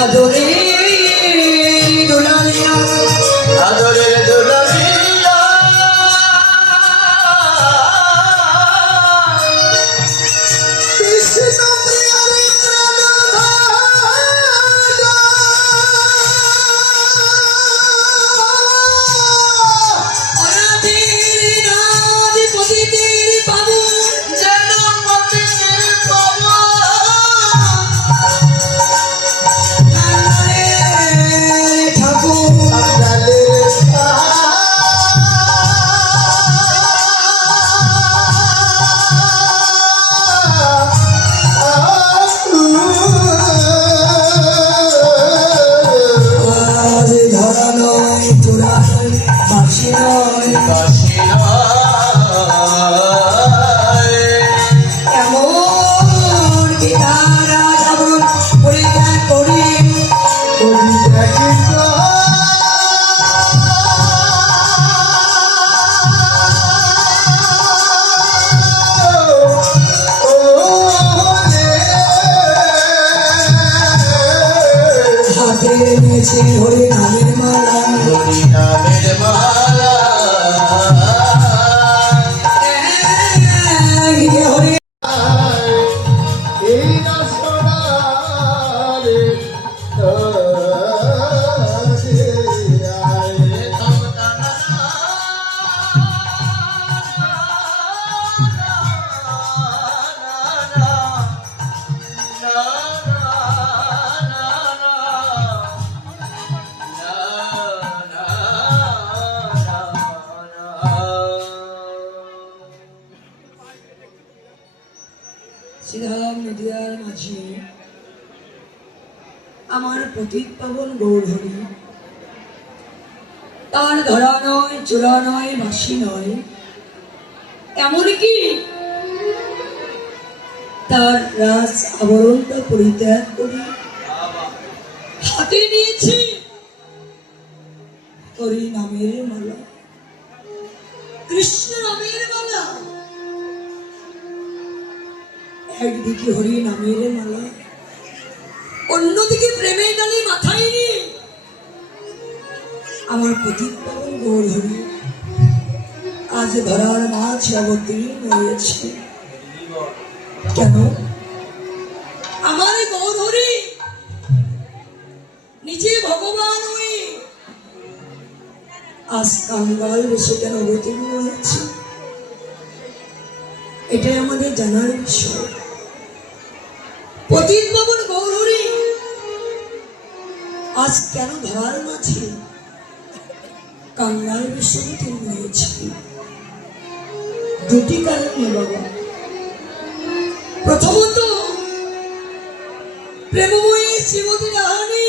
আদরে দুলালিয়া আদরের দুলালিয়া কৃষ্ণ প্রিয়ারে হরি নামের মালা হরি নামের মালা হরি এই রাসনারে শ্রীধাম নদিয়ার মাঝে আমার পতিত পাবন গৌরহরি, তার ধরা নয়, চূড়া নয়, বাসি নয়, এমনকি তার রাজ আবরণটা পরিত্যাগ করে হাতে নিয়েছে হরি নামের মালা, কৃষ্ণ নামের মালা। একদিকে হরি নামের মালা, অন্যদিকে প্রেমের ডালি মাথায় নিয়ে আমার পতিত পাবন গৌরহরি আজ ধরার মাঝে অবতীর্ণ হয়েছে। কেন আমার গৌরহরি নিজে ভগবান হয়ে আজ কাঙ্গাল বেশে কেন অবতীর্ণ হয়েছে, এটাই আমাদের জানার বিষয়। পতিত পাবন গৌরহরি আজ কেন ধরার মাঝে কাঙ্গাল বেশে অবতীর্ণ হয়েছে? দুটি কারণে বাবা। প্রথমত, প্রেমময়ী শ্রীমতী রাহানি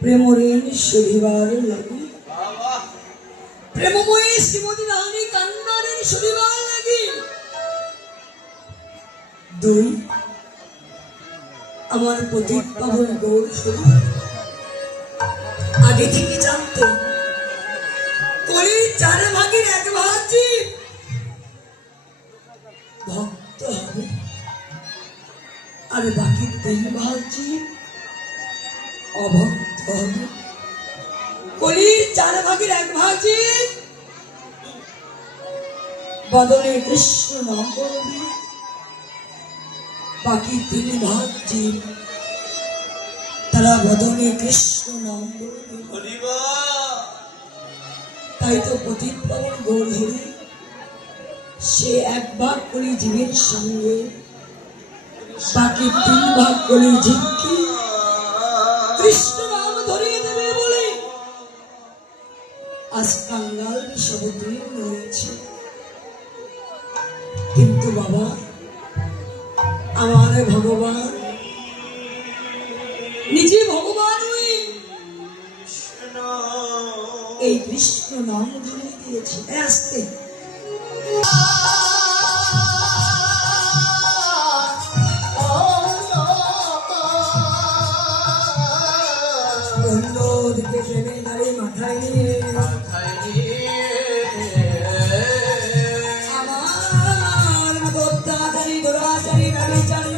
প্রেমরেণ শরীবার লাগে, প্রেমময়ী শ্রীমতী রাহানি কান্নারেণ শরীবার লাগে। দুই, আমার পতিত পাবন গৌরহরি আগে থেকে জানতেন কলির 4 ভাগের 1 ভাগ জীব ভক্ত হবে, আর বাকি 3 ভাগ জীব অভক্ত হবে। কলির 4 ভাগের 1 ভাগ জীব বদনে কৃষ্ণ নাম করবে, বাকি 3 ভাগ জীব তারা বদনে কৃষ্ণ নাম করবে। তাই তো পতিত পাবন গৌরহরি সে 1 ভাগ কলি জীবের সঙ্গে বাকি 3 ভাগ কলি জীবকে কৃষ্ণ নাম ধরিয়ে দেবে বলে আজ কাঙ্গাল সবতীর্ণ হয়েছে। কিন্তু বাবা, আমার ভগবান নিজে ভগবান হয়ে এই কৃষ্ণ নাম ধরিয়ে দিয়েছে। আসতে অন্যদিকে প্রেমের নারী মাথায় নিয়ে আমার অত্যাচারী দুরাচারী ব্যভিচারী